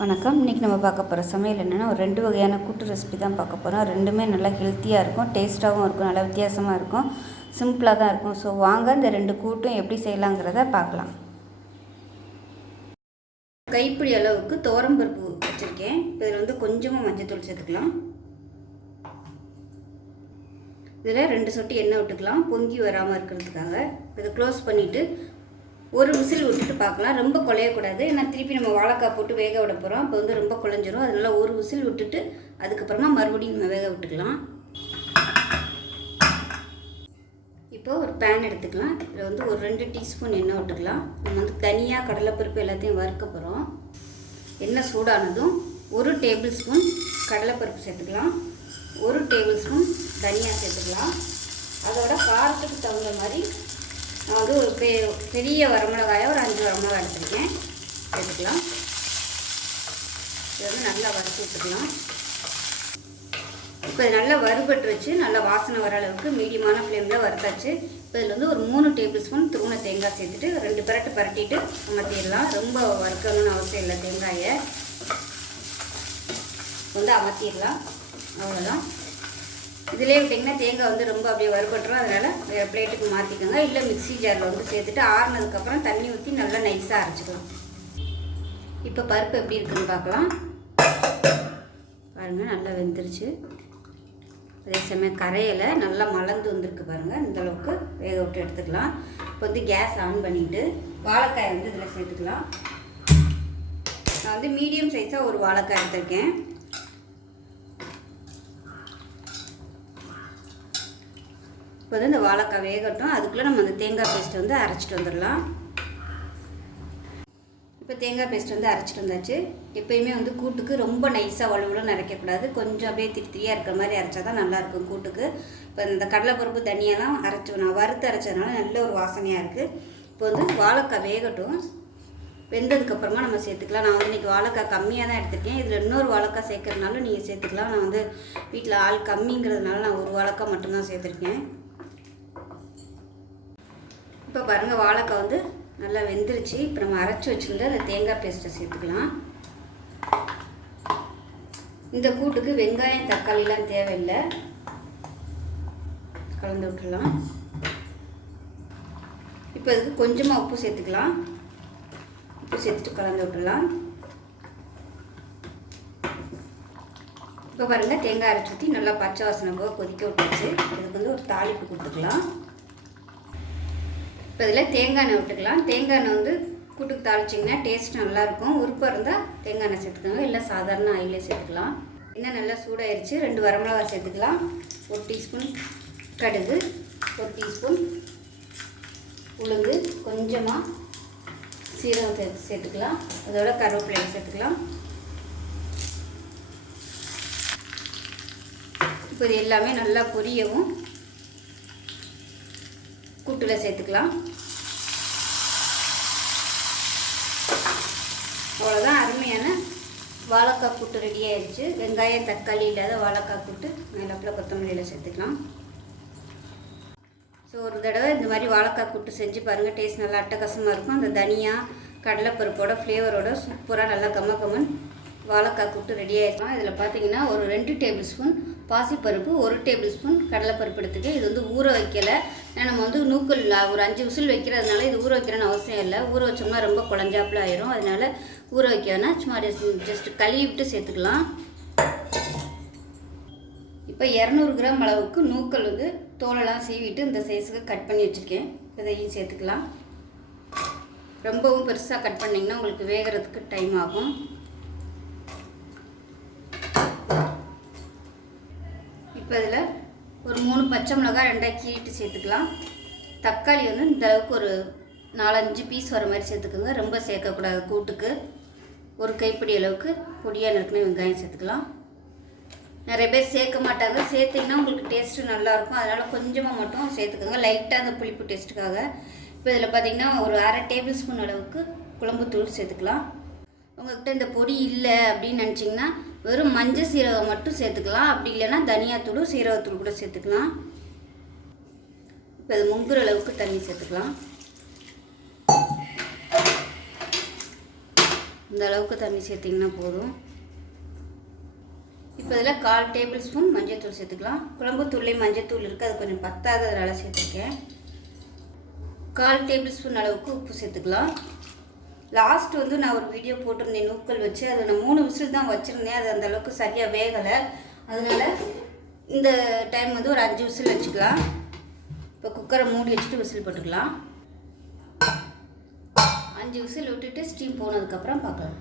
வணக்கம். இன்றைக்கி நம்ம பார்க்க போகிற சமையல் என்னென்னா ஒரு 2 வகையான கூட்டு ரெசிபி தான் பார்க்க போகிறோம். ரெண்டுமே நல்லா ஹெல்த்தியாக இருக்கும், டேஸ்ட்டாகவும் இருக்கும், நல்லா வித்தியாசமாக இருக்கும், சிம்பிளாக தான் இருக்கும். ஸோ வாங்க இந்த 2 கூட்டும் எப்படி செய்யலாங்கிறத பார்க்கலாம். கைப்பிடி அளவுக்கு துவரம்பருப்பு வச்சுருக்கேன். இதில் கொஞ்சமாக மஞ்சத்தூள் சேர்த்துக்கலாம். இதில் 2 சொட்டு எண்ணெய் விட்டுக்கலாம், பொங்கி வராமல் இருக்கிறதுக்காக. இதை க்ளோஸ் பண்ணிவிட்டு ஒரு விசில் விட்டுட்டு பார்க்கலாம். ரொம்ப குழையக்கூடாது, ஏன்னா திருப்பி நம்ம வாழைக்காய் போட்டு வேக விட போகிறோம். அப்போ ரொம்ப குழஞ்சிரும். அதனால் ஒரு விசில் விட்டுட்டு அதுக்கப்புறமா மறுபடியும் நம்ம வேக விட்டுக்கலாம். இப்போ ஒரு பேன் எடுத்துக்கலாம். இதில் ஒரு 2 டீஸ்பூன் எண்ணெய் விட்டுக்கலாம். நம்ம தனியாக கடலைப்பருப்பு எல்லாத்தையும் வறுக்க போகிறோம். எண்ணெய் சூடானதும் 1 டேபிள் ஸ்பூன் கடலைப்பருப்பு சேர்த்துக்கலாம், 1 டேபிள் ஸ்பூன் தனியாக சேர்த்துக்கலாம். அதோட காரத்துக்கு தகுந்த மாதிரி நான் ஒரு பெரிய வரமிளகாயை ஒரு 5 வரமிளகாய் எடுத்துருக்கேன், சேர்த்துக்கலாம். இது நல்லா வறுத்து விட்டுக்கலாம். இப்போ இது நல்லா வறுபட்டுருச்சு, நல்லா வாசனை வர அளவுக்கு மீடியமான ஃப்ளேமில் வறுத்தாச்சு. இப்போ இதில் ஒரு 3 டேபிள் ஸ்பூன் துருவன தேங்காய் சேர்த்துட்டு 2 பரட்டிட்டு அமர்த்திடலாம். ரொம்ப வறுக்கணும்னு அவசியம் இல்லை. தேங்காயை அமர்த்திடலாம், அவ்வளோதான். இதிலே விட்டிங்கன்னா தேங்காய் ரொம்ப அப்படியே வறுபட்டுரும். அதனால் வேறு பிளேட்டுக்கு மாற்றிக்கோங்க, இல்லை மிக்ஸி ஜாரில் சேர்த்துட்டு ஆறுனதுக்கப்புறம் தண்ணி ஊற்றி நல்லா நைஸாக அரைச்சிக்கலாம். இப்போ பருப்பு எப்படி இருக்குதுன்னு பார்க்கலாம். பாருங்கள், நல்லா வெந்துருச்சு. அதே சமயம் கரையில் நல்லா மலர்ந்து வந்திருக்கு பாருங்கள். இந்தளவுக்கு வேக விட்டு எடுத்துக்கலாம். இப்போ கேஸ் ஆன் பண்ணிவிட்டு வாழைக்காய் இதில் சேர்த்துக்கலாம். நான் மீடியம் சைஸாக ஒரு வாழைக்காய் எடுத்துருக்கேன். இப்போ இந்த வாழைக்காய் வேகட்டும். அதுக்குள்ளே நம்ம அந்த தேங்காய் பேஸ்ட்டை அரைச்சிட்டு வந்துடலாம். இப்போ தேங்காய் பேஸ்ட் அரைச்சிட்டு வந்தாச்சு. எப்போயுமே கூட்டுக்கு ரொம்ப நைஸாக வலுவலும் அரைக்கக்கூடாது, கொஞ்சம் அப்படியே திரியாக இருக்கிற மாதிரி அரைச்சா தான் நல்லாயிருக்கும் கூட்டுக்கு. இப்போ இந்த கடலைப்பருப்பு தனியெல்லாம் நான் வறுத்து அரைச்சதுனால நல்ல ஒரு வாசனையாக இருக்குது. இப்போ வாழைக்காய் வேகட்டும். வெந்ததுக்கப்புறமா நம்ம சேர்த்துக்கலாம். நான் இன்றைக்கி வாழைக்காய் கம்மியாக தான் எடுத்துருக்கேன். இதில் இன்னொரு வாழைக்காய் சேர்க்கறதுனாலும் நீங்கள் சேர்த்துக்கலாம். நான் வீட்டில் ஆள் கம்மிங்கிறதுனால நான் ஒரு வாழைக்காய் மட்டும்தான் சேர்த்துருக்கேன். இப்போ பாருங்கள், வாழைக்காய் நல்லா வெந்துருச்சு. இப்போ நம்ம அரைச்சி வச்சுருந்த அந்த தேங்காய் பேஸ்ட்டை சேர்த்துக்கலாம். இந்த கூட்டுக்கு வெங்காயம் தக்காளிலாம் தேவையில்லை, கலந்து விட்டுடலாம். இப்போ இதுக்கு கொஞ்சமாக உப்பு சேர்த்துக்கலாம். உப்பு சேர்த்துட்டு கலந்து விட்டுடலாம். இப்போ பாருங்கள், தேங்காய் அரைச்சி ஊற்றி நல்லா பச்சை வாசனை போக கொதிக்க விட்டுருச்சு. இதுக்கு ஒரு தாளிப்பு கொடுத்துக்கலாம். இப்போ இதில் தேங்காய் எண்ணெய் விட்டுக்கலாம். தேங்காய் எண்ணெய் கூட்டுக்கு தாளிச்சிங்கன்னா டேஸ்ட் நல்லாயிருக்கும். உருப்பாக இருந்தால் தேங்காய் எண்ணெய் சேர்த்துக்கோங்க, இல்லை சாதாரண ஆயிலே சேர்த்துக்கலாம். எண்ணெய் நல்லா சூடாயிருச்சு. 2 வரமிளகாய் சேர்த்துக்கலாம், 1 டீஸ்பூன் கடுகு, 1 டீஸ்பூன் உளுந்து, கொஞ்சமாக சீரகம் சேர்த்துக்கலாம். அதோட கருவேப்பிலை சேர்த்துக்கலாம். இப்போ இது எல்லாமே நல்லா பொரியவும் கூட்டில் சேர்த்துக்கலாம். அவ்வளோதான், அருமையான வாழைக்காய் கூட்டு ரெடி ஆயிடுச்சு. வெங்காயம் தக்காளி இல்லாத வாழைக்காய் கூட்டு மேலப்பில் கொத்தமல்லியில் சேர்த்துக்கலாம். ஸோ ஒரு தடவை இந்த மாதிரி வாழைக்காய் கூட்டு செஞ்சு பாருங்கள், டேஸ்ட் நல்லா அட்டகாசமாக இருக்கும். அந்த தனியா கடலைப்பருப்போட ஃப்ளேவரோட சூப்பராக நல்லா கம்மன் வாழைக்காய் கூட்டு ரெடி ஆகிருக்கும். இதில் பார்த்தீங்கன்னா ஒரு 2 டேபிள் ஸ்பூன் பாசிப்பருப்பு, 1 டேபிள் ஸ்பூன் கடலைப்பருப்பு எடுத்துக்க. இது ஊற வைக்கலை, நம்ம நூக்கல் ஒரு 5 விசில் வைக்கிறதுனால இது ஊற வைக்கிறேன்னு அவசியம் இல்லை. ஊற வச்சோம்னா ரொம்ப குழஞ்சாப்பில் ஆயிரும். அதனால் ஊற வைக்க வேணாம், சும்மா ஜஸ்ட் கழுவி விட்டு சேர்த்துக்கலாம். இப்போ 200 கிராம் அளவுக்கு நூக்கல் தோலெல்லாம் சீவிட்டு இந்த சைஸுக்கு கட் பண்ணி வச்சுருக்கேன். இதையும் சேர்த்துக்கலாம். ரொம்பவும் பெருசாக கட் பண்ணிங்கன்னா உங்களுக்கு வேகிறதுக்கு டைம் ஆகும். இப்போ இதில் ஒரு 3 பச்சை மிளகாய் 2 கீறிட்டு சேர்த்துக்கலாம். தக்காளி இந்த அளவுக்கு ஒரு 4-5 பீஸ் வர மாதிரி சேர்த்துக்கோங்க, ரொம்ப சேர்க்கக்கூடாது கூட்டுக்கு. ஒரு கைப்பிடி அளவுக்கு பொடியாக நறுக்குன வெங்காயம் சேர்த்துக்கலாம். நிறைய பேர் சேர்க்க மாட்டாங்க, சேர்த்திங்கன்னா உங்களுக்கு டேஸ்ட்டு நல்லாயிருக்கும். அதனால் கொஞ்சமாக மட்டும் சேர்த்துக்கோங்க, லைட்டாக அந்த புளிப்பு டேஸ்ட்டுக்காக. இப்போ இதில் பார்த்திங்கன்னா ஒரு 1/2 டேபிள் ஸ்பூன் அளவுக்கு குழம்புத்தூள் சேர்த்துக்கலாம். உங்கள்கிட்ட இந்த பொடி இல்லை அப்படின்னு நினச்சிங்கன்னா வெறும் மஞ்சள் சீரகம் மட்டும் சேர்த்துக்கலாம். அப்படி இல்லைன்னா தனியாத்தூள் சீரகத்தூள் கூட சேர்த்துக்கலாம். இப்போ இது முங்குற அளவுக்கு தண்ணி சேர்த்துக்கலாம். இந்த அளவுக்கு தண்ணி சேர்த்திங்கன்னா போதும். இப்போ இதில் 1/4 டேபிள் ஸ்பூன் மஞ்சள்தூள் சேர்த்துக்கலாம். குழம்புத்தூள்லேயும் மஞ்சள்தூள் இருக்குது, அது கொஞ்சம் பத்தாததுனால சேர்த்துருக்கேன். 1/4 டேபிள் ஸ்பூன் அளவுக்கு உப்பு சேர்த்துக்கலாம். லாஸ்ட் வந்து நான் ஒரு வீடியோ போட்டிருந்தேன் நூக்கல் வச்சு, அது நான் 3 விசில் தான் வச்சுருந்தேன். அது அந்தளவுக்கு சரியாக வேகலை. அதனால் இந்த டைம் வந்து ஒரு 5 விசில் வச்சுக்கலாம். இப்போ குக்கரை மூடி வச்சுட்டு விசில் போட்டுக்கலாம். 5 விசில் விட்டுட்டு ஸ்டீம் போனதுக்கப்புறம் பார்க்கலாம்.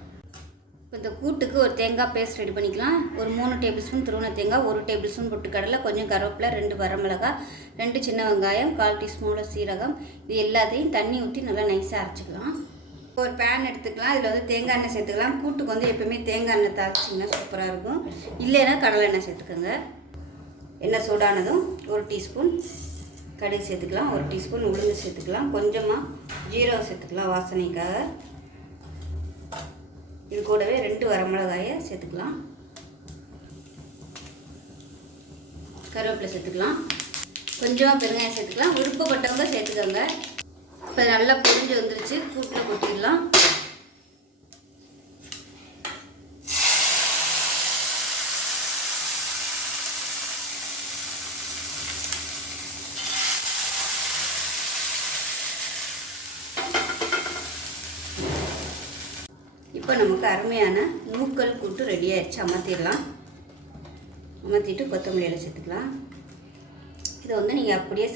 இப்போ இந்த கூட்டுக்கு ஒரு தேங்காய் பேஸ்ட் ரெடி பண்ணிக்கலாம். ஒரு 3 டேபிள் ஸ்பூன் துருவன தேங்காய், 1 டேபிள் ஸ்பூன் பொட்டுக்கடலை, கொஞ்சம் கருவேப்பிலை, 2 வரமிளகாய், 2 சின்ன வெங்காயம், 1/4 டீஸ்பூன் சீரகம், இது எல்லாத்தையும் தண்ணி ஊற்றி நல்லா நைஸாக அரைச்சிக்கலாம். ஒரு பேன் எடுத்துக்கலாம். இதில் வந்து தேங்காய் எண்ணெய் சேர்த்துக்கலாம். கூட்டுக்கு வந்து எப்போயுமே தேங்காய் எண்ணெய் தாளிச்சிங்கன்னா சூப்பராக இருக்கும். இல்லைன்னா கடலை எண்ணெய் சேர்த்துக்கோங்க. எண்ணெய் சூடானதும் 1 டீஸ்பூன் கடுகு சேர்த்துக்கலாம், 1 டீஸ்பூன் உளுந்து சேர்த்துக்கலாம், கொஞ்சமாக ஜீரகம் சேர்த்துக்கலாம் வாசனைக்காக. இது கூடவே 2 வரமிளகாயை சேர்த்துக்கலாம். கருவேப்பிலை சேர்த்துக்கலாம். கொஞ்சமாக பெருங்காயம் சேர்த்துக்கலாம். விருப்பப்பட்டவங்க சேர்த்துக்கோங்க. இப்போ நல்லா பொரிஞ்சு வந்துருச்சு. கூட்டில் கொட்டிடலாம். இப்போ நமக்கு அருமையான நூக்கல் கூட்டு ரெடி ஆயிடுச்சு. அமர்த்திடலாம். அமர்த்திட்டு கொத்தமல்லி இலை சேர்த்துக்கலாம். இதை வந்து நீங்கள் அப்படியே